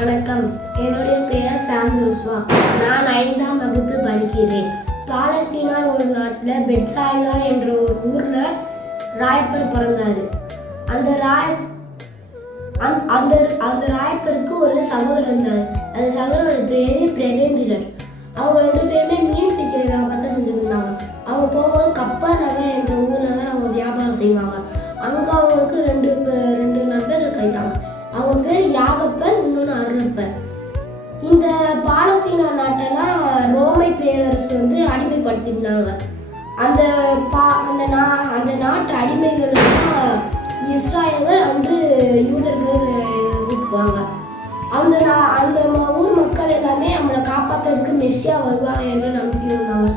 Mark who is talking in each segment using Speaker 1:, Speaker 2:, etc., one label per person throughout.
Speaker 1: வணக்கம். என்னுடைய பெயர் சாம் ஜோஸ்வா. நான் ஐந்தாம் வகுப்பு படிக்கிறேன். பாலஸ்தீனார் ஒரு நாட்டில் பெட்சாயிதா என்ற ஒரு ஊரில் ராயப்பர் பிறந்தார். அந்த ராய் அந்த அந்த அந்த ராயப்பருக்கு ஒரு சகோதரர் இருந்தார். அந்த சகோதரர் பேர் பிரவேந்திரன் அவங்க ரெண்டு பேருமே மீன் அடிமைப்படுத்தியிருந்தாங்க அந்த பா அந்த நா அந்த நாட்டு அடிமைகள் எல்லாம் இஸ்ராயல்கள் அன்று யூதர்கள் விட்டுவாங்க. அந்த நா- அந்த ஊர் மக்கள் எல்லாமே நம்மளை காப்பாற்றுறதுக்கு மெஸ்ஸியா வருவாங்க என்று நம்பிக்கை இருந்தாங்க.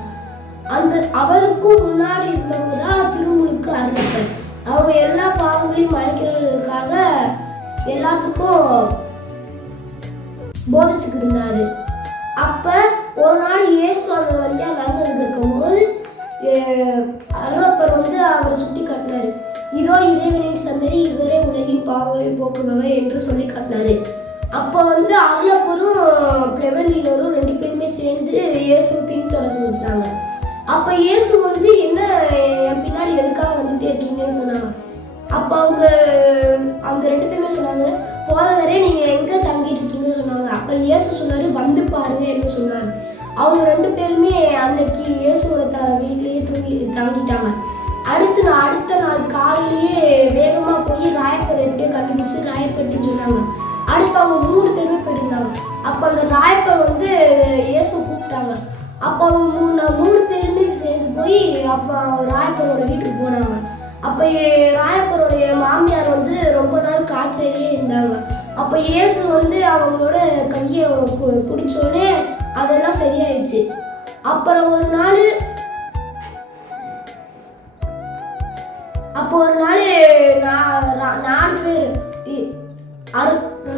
Speaker 1: அந்த அவருக்கும் முன்னாடி இருந்தவங்க தான் திருமுழுக்கு அருளப்பர் அவங்க எல்லா பாவங்களையும் மறைக்கிறதுக்காக எல்லாத்துக்கும் போதிச்சுக்கிட்டு இருந்தாரு. அப்போ ஒரு நாள் இயேசு அந்த வழியாக நடந்துட்டு இருக்கும்போது அருளப்பர் வந்து அவரை சுட்டி காட்டினாரு. இதோ இறைவனின் சமரி இவரே உலகின் பாவங்களை போக்குபவர் என்று சொல்லி காட்டினாரு. அப்போ வந்து அருளப்பரும் பிரபந்தீனரும் ரெண்டு பேருமே சேர்ந்து இயேசு பின்தொடர்ந்து விட்டாங்க அப்போ இயேசு வந்து என்ன என் பின்னாடி எதுக்காக வந்துட்டே இருக்கீங்கன்னு சொன்னாங்க. அப்போ அவங்க அவங்க ரெண்டு பேருமே சொன்னாங்க போதவரே நீங்கள் எங்கே தங்கி இருக்கீங்கன்னு சொன்னாங்க. அப்போ இயேசு சொன்னார் வந்து பாருங்க என்று சொன்னார். அவங்க ரெண்டு பேருமே அன்னைக்கு இயேசுவோட த வீட்லயே தூங்கி தங்கிட்டாங்க. அடுத்து நான் அடுத்த நாள் காலையிலேயே வேகமாக போய் ராயப்பர் எப்படியோ கண்டுபிடிச்சு ராயப்பட்டு சொன்னாங்க அடுத்து அவங்க மூணு பேருமே போயிருந்தாங்க. அப்போ அந்த ராயப்பர் வந்து இயேசு கூப்பிட்டாங்க. அப்போ அவங்க மூணு மூணு பேருமே சேர்ந்து போய் அப்போ அவங்க ராயப்பரோட வீட்டுக்கு போனாங்க. அப்போ ராயப்பருடைய மாமியார் வந்து ரொம்ப நாள் காய்ச்சலே இருந்தாங்க. அப்போ இயேசு வந்து அவங்களோட கையை பிடிச்சோடனே அதெல்லாம் சரியாயிடுச்சு. அப்புறம் ஒரு நாள் அப்போ ஒரு நாள் நாலு பேர் இ-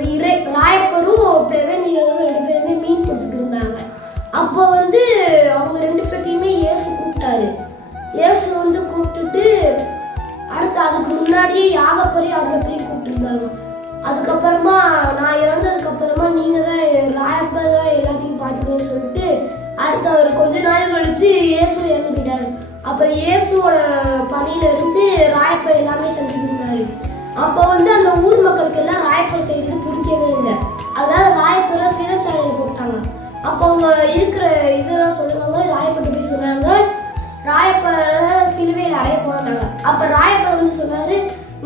Speaker 1: இறை ராயப்பரும் பிரவேந்திரரும் ரெண்டு பேருமே மீன் பிடிச்சிட்டு இருந்தாங்க. அப்போ வந்து அவங்க ரெண்டு பேர்த்தையுமே இயேசு கூப்பிட்டாரு. இயேசு வந்து கூப்பிட்டுட்டு அடுத்து அதுக்கு முன்னாடியே யாகப்பரி அருளப்பரையும் கூப்பிட்டுருந்தாங்க. அதுக்கப்புறமா நான் இறந்த வச்சு இயேசு இறந்து அப்புறம் இயேசுவோட பணியில இருந்து ராயப்பர் எல்லாமே செஞ்சுட்டு இருந்தாரு அப்போ வந்து அந்த ஊர் மக்களுக்கு எல்லாம் ராயப்பர் செய்யறது பிடிக்கவே இல்லை. அதனால ராயப்பரை சிறைசாலையில் போட்டாங்க. அப்போ அவங்க இருக்கிற இதெல்லாம் சொல்லுவாங்க ராயப்பட்டு போய் சொன்னாங்க ராயப்பரை சிலுவையில் அறைய போனாங்க. அப்போ ராயப்பர் வந்து சொன்னாரு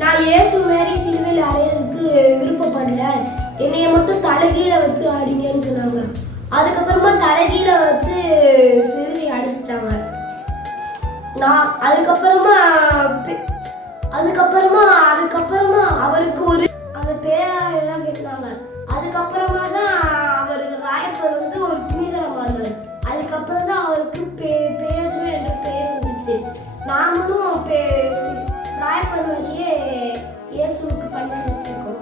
Speaker 1: நான் இயேசு மாரி சிலுவையில் அறையிறதுக்கு விருப்பப்படல. என்னைய மட்டும் தலைகீழ வச்சு ஆடிங்கன்னு சொன்னாங்க. அதுக்கப்புறமா தலைகீழ வச்சு நான் அதுக்கப்புறமா அதுக்கப்புறமா அதுக்கப்புறமா அவருக்கு ஒரு அந்த பேரா எல்லாம் கேட்டாங்க. அதுக்கப்புறமா தான் அவர் ராயப்பர் வந்து ஒரு புனிதரம் மாறினார் அதுக்கப்புறம் தான் அவருக்கு பே பேரு என்ற பெயர் வந்துச்சு. நாமளும் பே சி- ராயப்பர் மாதிரியே இயேசுக்கு பணி செலுத்திருக்கோம்